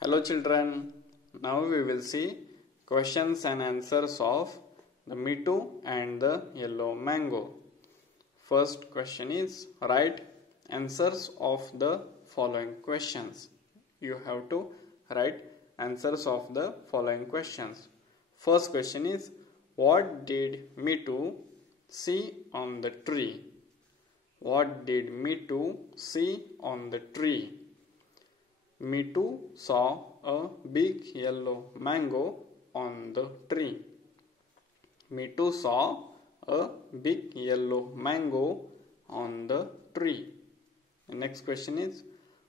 Hello children, now we will see questions and answers of the Mitu and the yellow mango. First question is write answers of the following questions. You have to write answers of the following questions. First question is what did Mitu see on the tree? What did Mitu see on the tree? Mitu saw a big yellow mango on the tree. Mitu saw a big yellow mango on the tree. The next question is,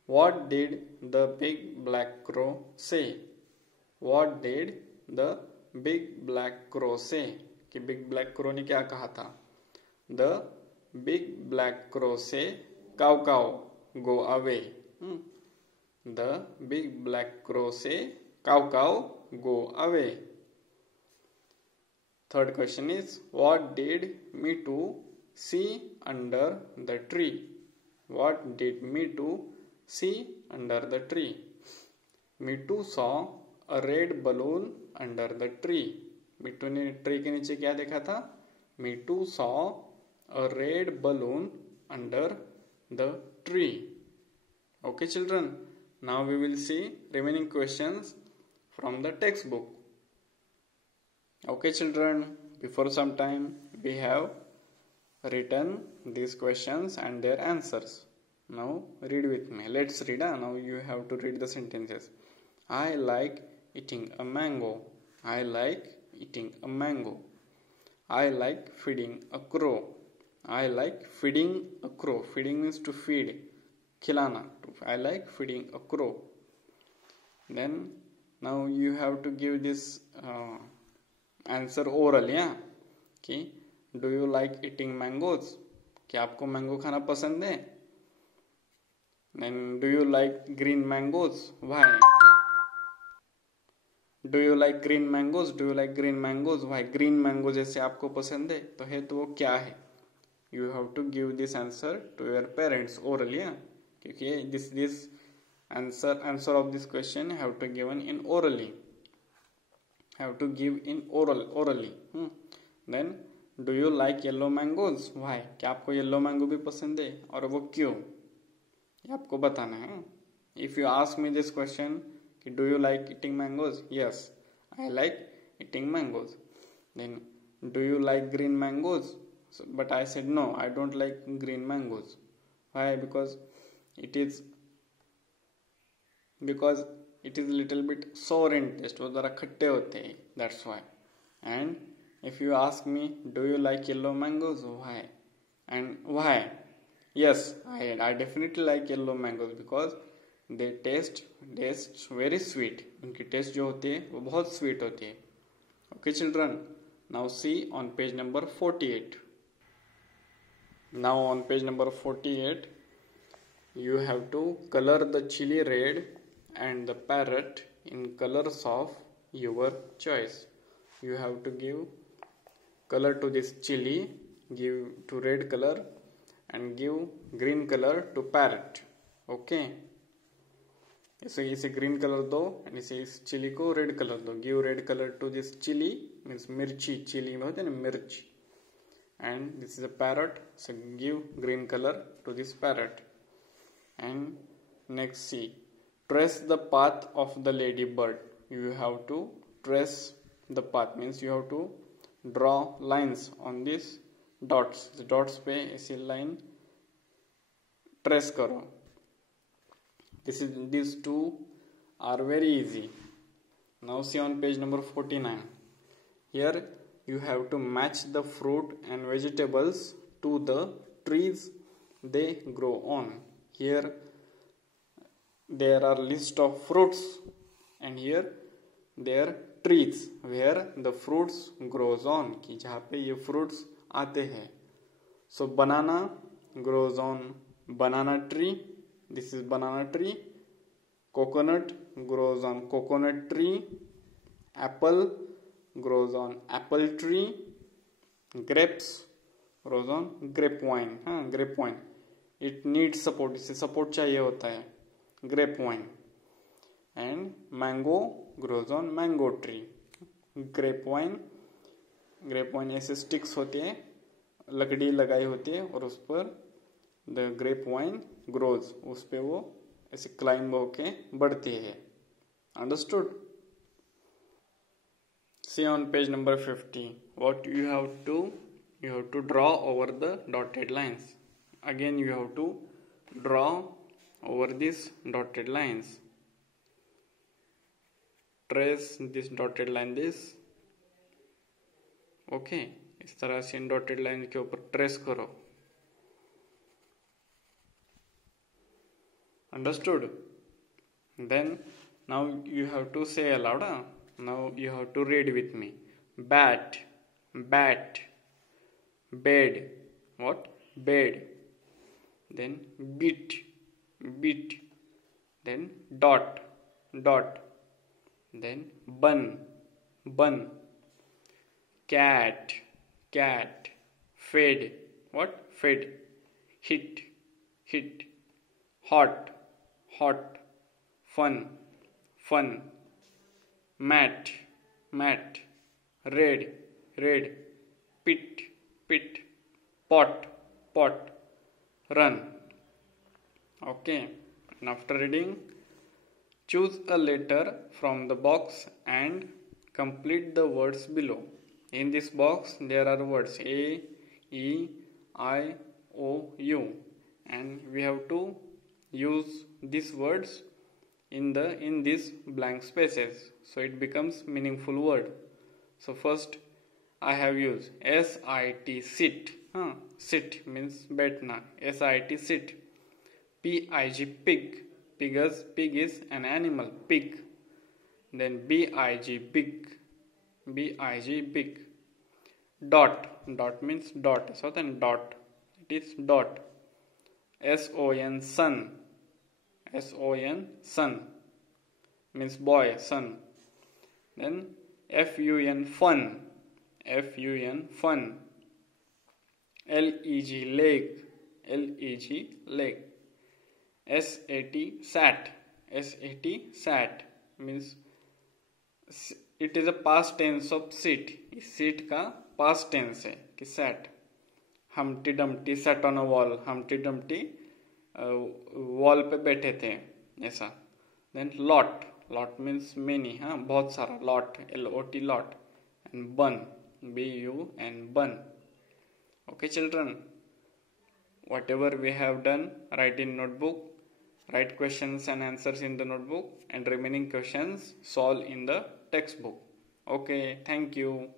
what did the big black crow say? What did the big black crow say? कि big black crow ने क्या कहा था? The big black crow say, cow cow, go away. The big black crow say, cow cow, go away. Third question is, what did Mitu see under the tree? What did Mitu see under the tree? Mitu saw a red balloon under the tree. Mitu ने tree के नीचे क्या देखा था? Mitu saw a red balloon under the tree. Okay children, now we will see remaining questions from the textbook. Okay children, before some time we have written these questions and their answers. Now read with me. Let's read. Now you have to read the sentences. I like eating a mango. I like eating a mango. I like feeding a crow. I like feeding a crow. Feeding means to feed. Khilana. I like feeding a crow. Then now you have to give this answer oral. Yeah. Okay. Do you like eating mangoes? क्या आपको mango खाना पसंद है? And do you like green mangoes? Why? Do you like green mangoes? Do you like green mangoes? Why? Green mango जैसे आपको पसंद है तो वो क्या है? You have to give this answer to your parents orally. Yeah? क्योंकि this answer of this question have to given in orally. Have to give in orally. Then do you like yellow mangoes? Why? क्या आपको yellow mango भी पसंद है और वो क्यों? ये आपको बताना है. If you ask me this question, do you like eating mangoes? Yes, I like eating mangoes. Then do you like green mangoes? So, but I said no, I don't like green mangoes. Why? Because it is little bit sour in taste. वो जरा खट्टे होते हैं. That's why. And if you ask me, do you like yellow mangoes? Why? And why? Yes, I definitely like yellow mangoes because they taste very sweet. उनकी taste जो होती है वो बहुत sweet होती है. Okay children, now see on page number 48. Now on page number 48, you have to color the chili red and the parrot in colors of your choice. You have to give color to this chili, give to red color and give green color to parrot. Okay, इसे green color दो and इस chili को red color दो. Give red color to this chili, means mirchi. Chili में होते हैं ना मिर्च. And this is a parrot, so give green color to this parrot. And next see, trace the path of the ladybird. You have to trace the path, means you have to draw lines on these dots. The dots पे ऐसी line trace करो. These two are very easy. Now see on page number 49. Here you have to match the fruit and vegetables to the trees they grow on. Here there are list of fruits and here there are trees where the fruits grows on, कि जहाँ पे ये fruits आते हैं. So banana grows on banana tree. This is banana tree. Coconut grows on coconut tree. Apple grows on apple tree. Grapes grows on grapevine. Grapevine. It needs support. इसे support चाहिए होता है. Grapevine. and mango grows on mango tree. Grapevine ऐसे sticks होते हैं, लकड़ी लगाई होती है और उस पर द ग्रेप वाइन ग्रोज, उस पे वो ऐसे क्लाइंब होके बढ़ती है. Understood? See on page number 50 what you have to draw over the dotted lines. Again you have to draw over these dotted lines. Trace this dotted line this. Okay, इस तरह से इन डॉटेड लाइन के ऊपर trace करो. Understood? Then now you have to say aloud. Now you have to read with me. Bat, bat. Bed, what? Bed. Then beat, beat. Then dot, dot. Then bun, bun. Cat, cat. Fed, what? Fed. Hit, hit. Hot, hot. Fun, fun. Mat, mat. Red, red. Pit, pit. Pot, pot. Run. Okay, and after reading, choose a letter from the box and complete the words below. In this box there are words A, E, I, O, U, and we have to use these words in these blank spaces so it becomes meaningful word. So first I have used SIT, sit. Sit means बैठना. SIT, sit. PIG, pig. Pig is an animal, pig. Then BIG, big. BIG, big. Dot. Dot means dot. So then dot. It is dot. SON, sun. SON, sun. Means boy, son. Then FUN, fun. FUN, fun. LEG, leg. LEG, leg. SAT, sat. SAT, sat. Means it is a past tense of sit. इस sit का past tense है कि sat. Humpty Dumpty sat on a wall. Humpty Dumpty wall पे बैठे थे, ऐसा. Then lot. Lot means many. बहुत सारा. Lot, LOT, lot. And bun, BUN, bun. Okay children, whatever we have done, write in notebook. Write questions and answers in the notebook and remaining questions solve in the textbook. Okay, thank you.